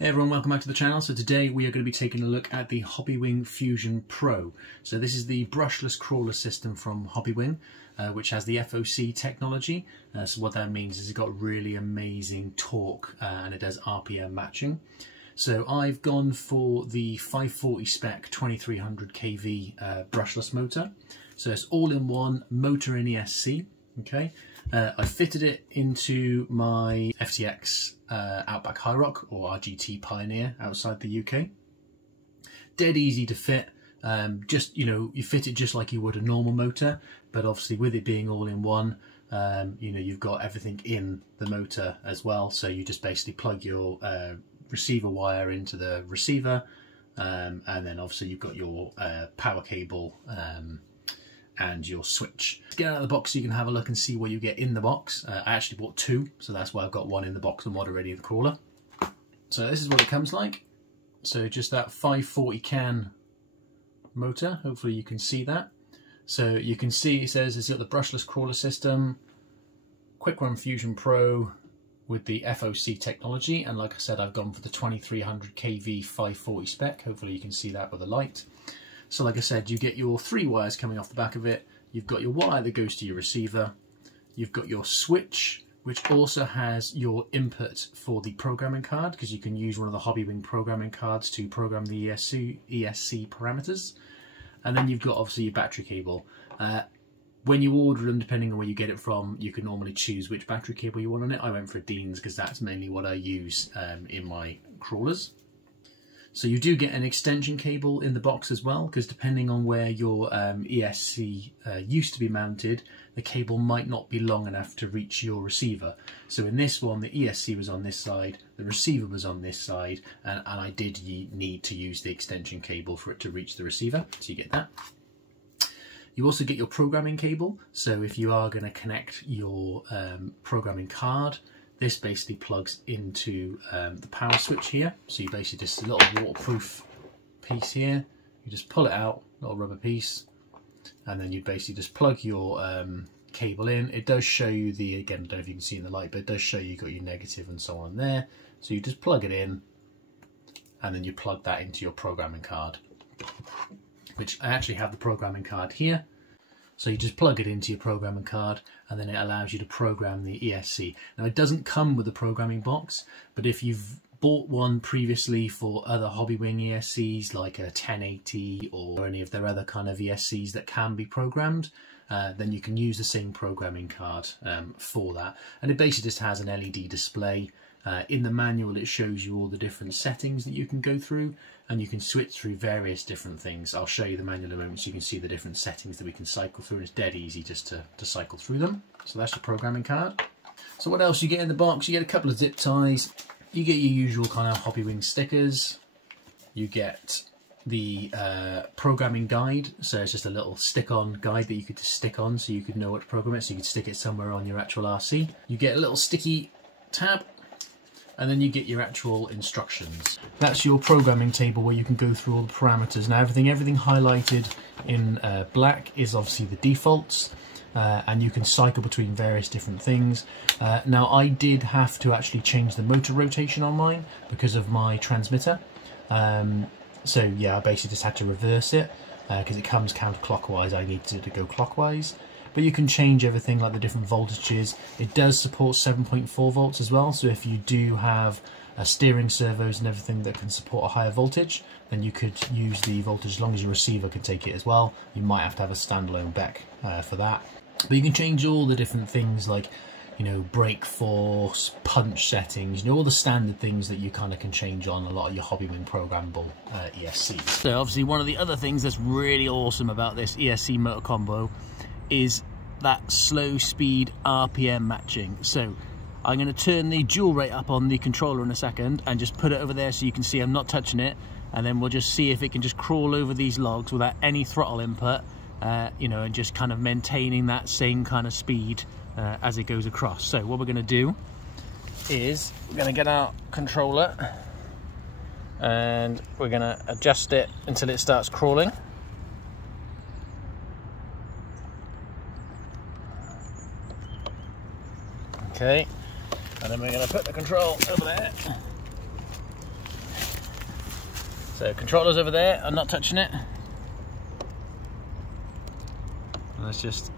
Hey everyone, welcome back to the channel. So today we are going to be taking a look at the Hobbywing Fusion Pro. So this is the brushless crawler system from Hobbywing, which has the FOC technology. So what that means is it's got really amazing torque and it does RPM matching. So I've gone for the 540 spec 2300 kV brushless motor. So it's all-in-one motor in ESC. Okay, I fitted it into my FTX Outback Hyrax or RGT Pioneer outside the UK. Dead easy to fit. Just, you know, you fit it just like you would a normal motor, but obviously with it being all in one, you know, you've got everything in the motor as well. So you just basically plug your receiver wire into the receiver, and then obviously you've got your power cable and your switch. Get out of the box so you can have a look and see what you get in the box. I actually bought two, so that's why I've got one in the box and one already in the crawler. So this is what it comes like. So just that 540 can motor, hopefully you can see that. So you can see it says it's got the brushless crawler system, Quicrun Fusion Pro with the FOC technology, and like I said, I've gone for the 2300 kV 540 spec. Hopefully you can see that with a light. So like I said, you get your three wires coming off the back of it. You've got your wire that goes to your receiver. You've got your switch, which also has your input for the programming card, because you can use one of the Hobbywing programming cards to program the ESC parameters. And then you've got obviously your battery cable. When you order them, depending on where you get it from, you can normally choose which battery cable you want on it. I went for Dean's because that's mainly what I use in my crawlers. So you do get an extension cable in the box as well, because depending on where your ESC used to be mounted, the cable might not be long enough to reach your receiver. So in this one, the ESC was on this side, the receiver was on this side, and I did need to use the extension cable for it to reach the receiver, so you get that. You also get your programming cable, so if you are going to connect your programming card, this basically plugs into the power switch here. So you basically just a little waterproof piece here. You just pull it out, little rubber piece, and then you basically just plug your cable in. It does show you the, again, I don't know if you can see in the light, but it does show you got your negative and so on there. So you just plug it in, and then you plug that into your programming card, which I actually have the programming card here. So you just plug it into your programming card, and then it allows you to program the ESC. Now it doesn't come with a programming box, but if you've bought one previously for other Hobbywing ESCs like a 1080 or any of their other kind of ESCs that can be programmed, then you can use the same programming card for that. And it basically just has an LED display. In the manual it shows you all the different settings that you can go through, and you can switch through various different things. I'll show you the manual in a moment so you can see the different settings that we can cycle through, and it's dead easy just to cycle through them. So that's your programming card. So what else you get in the box? You get a couple of zip ties, you get your usual kind of Hobbywing stickers, you get the programming guide, so it's just a little stick-on guide that you could just stick on so you could know what to program it, so you could stick it somewhere on your actual RC. You get a little sticky tab, and then you get your actual instructions. That's your programming table where you can go through all the parameters. Now everything highlighted in black is obviously the defaults, and you can cycle between various different things. Now I did have to actually change the motor rotation on mine because of my transmitter. So yeah, I basically just had to reverse it because it comes counterclockwise. I needed to go clockwise. But you can change everything like the different voltages. It does support 7.4 volts as well, so if you do have steering servos and everything that can support a higher voltage, then you could use the voltage as long as your receiver can take it as well. You might have to have a standalone Beck for that. But you can change all the different things like, you know, brake force, punch settings, you know, all the standard things that you kind of can change on a lot of your Hobbywing programmable ESCs. So obviously one of the other things that's really awesome about this ESC motor combo is that slow speed RPM matching. So I'm going to turn the dual rate up on the controller in a second and just put it over there so you can see I'm not touching it, and then we'll just see if it can just crawl over these logs without any throttle input, you know, and just kind of maintaining that same kind of speed as it goes across. So what we're going to do is we're going to get our controller and we're going to adjust it until it starts crawling. Okay, and then we're going to put the control over there. So controller's over there, I'm not touching it. Let's just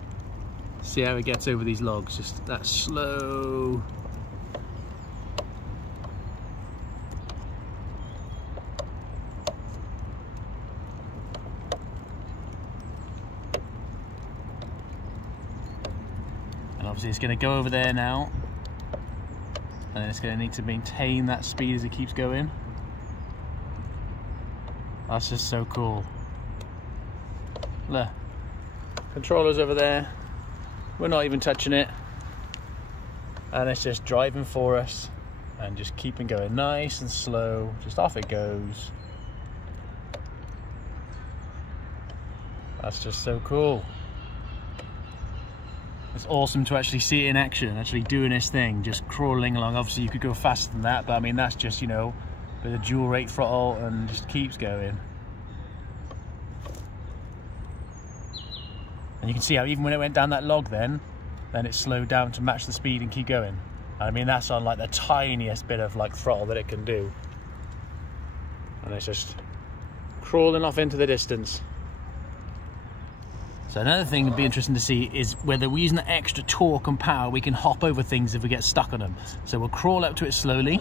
see how it gets over these logs, just that slow. And obviously it's going to go over there now, and it's going to need to maintain that speed as it keeps going. That's just so cool. Look, controller's over there, we're not even touching it, and it's just driving for us and just keeping going nice and slow, just off it goes. That's just so cool. It's awesome to actually see it in action, actually doing this thing, just crawling along. Obviously you could go faster than that, but I mean that's just, you know, with a dual rate throttle and just keeps going. And you can see how even when it went down that log then it slowed down to match the speed and keep going. I mean that's on like the tiniest bit of like throttle that it can do. And it's just crawling off into the distance. So another thing that'd be interesting to see is whether we're using the extra torque and power, we can hop over things if we get stuck on them. So we'll crawl up to it slowly,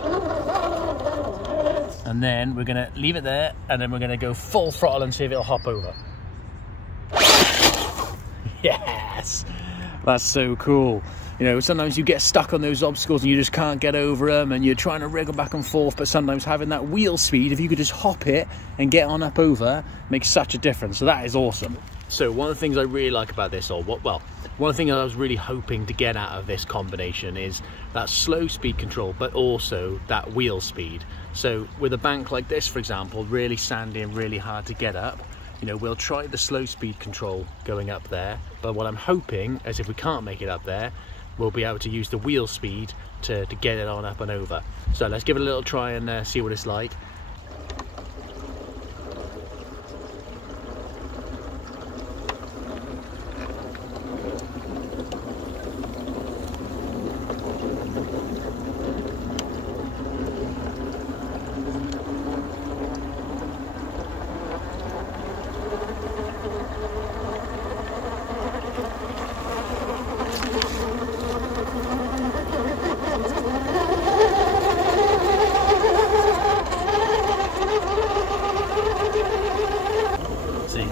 and then we're gonna leave it there, and then we're gonna go full throttle and see if it'll hop over. Yes, that's so cool. You know, sometimes you get stuck on those obstacles and you just can't get over them, and you're trying to wriggle back and forth, but sometimes having that wheel speed, if you could just hop it and get on up over, makes such a difference. So that is awesome. So one of the things I really like about this, one of the things I was really hoping to get out of this combination is that slow speed control, but also that wheel speed. So with a bank like this, for example, really sandy and really hard to get up, you know, we'll try the slow speed control going up there, but what I'm hoping is if we can't make it up there, we'll be able to use the wheel speed to get it on up and over. So let's give it a little try and see what it's like.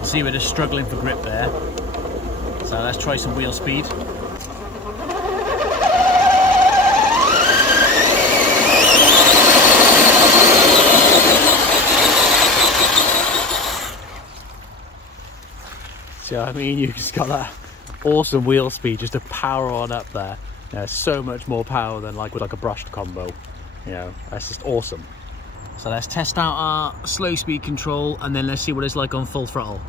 See, we're just struggling for grip there. So let's try some wheel speed. So I mean, you've just got that awesome wheel speed just to power on up there. You know, so much more power than like with like a brushed combo. You know, that's just awesome. So let's test out our slow speed control, and then let's see what it's like on full throttle.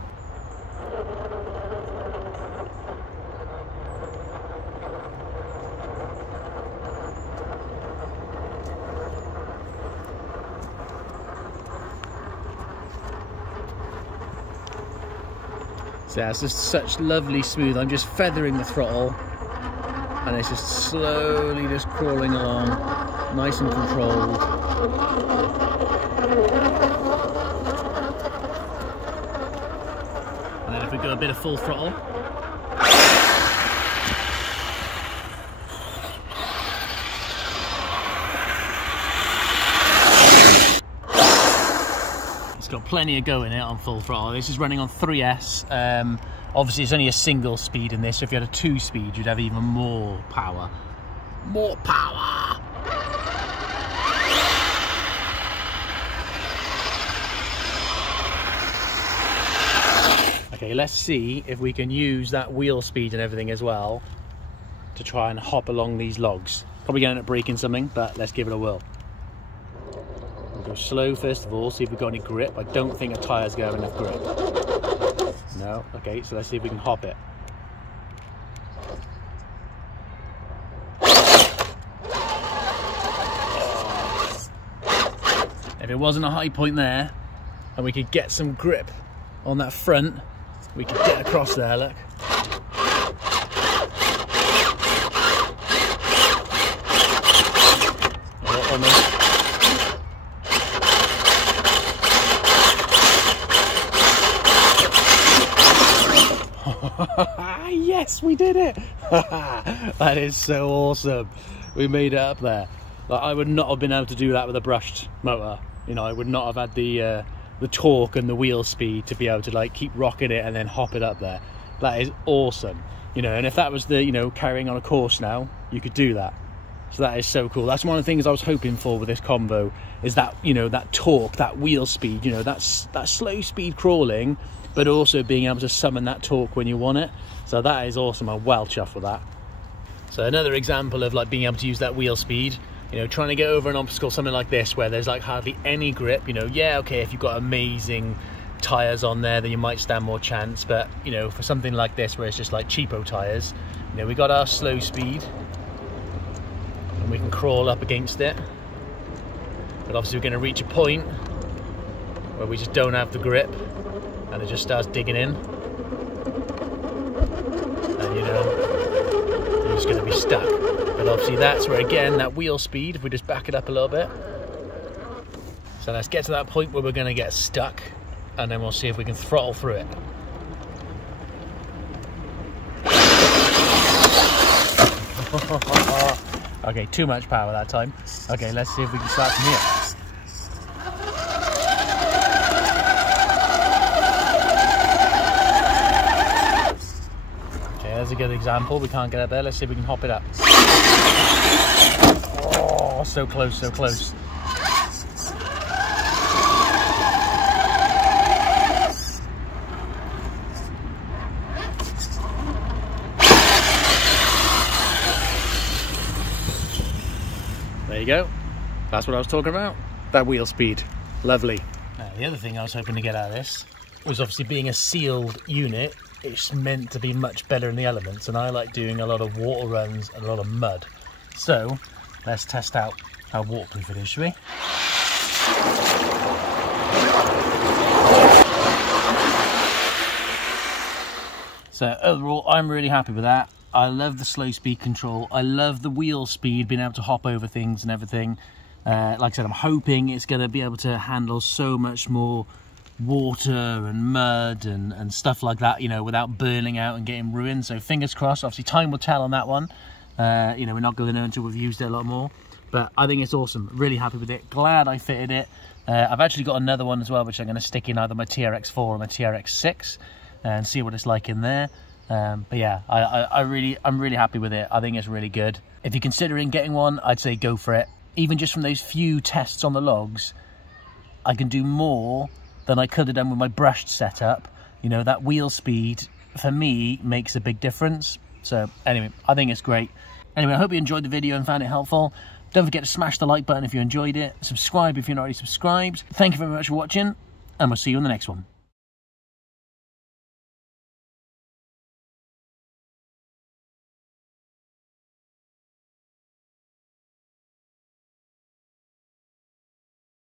So yeah, it's just such lovely smooth. I'm just feathering the throttle and it's just slowly just crawling along, nice and controlled. And then if we go a bit of full throttle, got plenty of go in it on full throttle. This is running on 3S. Obviously it's only a single speed in this, so if you had a 2-speed you'd have even more power. More power! Okay, let's see if we can use that wheel speed and everything as well to try and hop along these logs. Probably going to end up breaking something, but let's give it a whirl. Go slow first of all, see if we've got any grip. I don't think a tyre's going to have enough grip. No, okay, so let's see if we can hop it. If it wasn't a high point there, and we could get some grip on that front, we could get across there, look. Oh, almost. Yes, we did it. That is so awesome. We made it up there. Like, I would not have been able to do that with a brushed motor. You know, I would not have had the torque and the wheel speed to be able to like keep rocking it and then hop it up there. That is awesome. You know, and if that was the, you know, carrying on a course now, you could do that. So that is so cool. That's one of the things I was hoping for with this combo, is that, you know, that torque, that wheel speed, you know, that slow speed crawling, but also being able to summon that torque when you want it. So that is awesome. I'm well chuffed with that. So another example of like being able to use that wheel speed, you know, trying to get over an obstacle, something like this, where there's like hardly any grip, you know, yeah, okay, if you've got amazing tires on there, then you might stand more chance. But, you know, for something like this, where it's just like cheapo tires, you know, we got our slow speed, and we can crawl up against it. But obviously we're going to reach a point where we just don't have the grip, and it just starts digging in. And, you know, you're just going to be stuck. But obviously that's where, again, that wheel speed, if we just back it up a little bit. So let's get to that point where we're going to get stuck, and then we'll see if we can throttle through it. Okay, too much power that time. Okay, let's see if we can start from here. Okay, there's a good example. We can't get up there. Let's see if we can hop it up. Oh, so close, so close. There you go. That's what I was talking about. That wheel speed. Lovely. The other thing I was hoping to get out of this was, obviously being a sealed unit, it's meant to be much better in the elements, and I like doing a lot of water runs and a lot of mud. So let's test out how waterproof it is, shall we? So overall, I'm really happy with that. I love the slow speed control. I love the wheel speed, being able to hop over things and everything. Like I said, I'm hoping it's going to be able to handle so much more water and mud and stuff like that, you know, without burning out and getting ruined. So fingers crossed. Obviously time will tell on that one. You know, we're not going to know until we've used it a lot more. But I think it's awesome. Really happy with it. Glad I fitted it. I've actually got another one as well, which I'm going to stick in either my TRX4 or my TRX6 and see what it's like in there. But yeah, I'm really happy with it. I think it's really good. If you're considering getting one, I'd say go for it. Even just from those few tests on the logs, I can do more than I could have done with my brushed setup. You know, that wheel speed for me makes a big difference. So anyway, I think it's great. Anyway, I hope you enjoyed the video and found it helpful. Don't forget to smash the like button if you enjoyed it. Subscribe if you're not already subscribed. Thank you very much for watching, and we'll see you in the next one.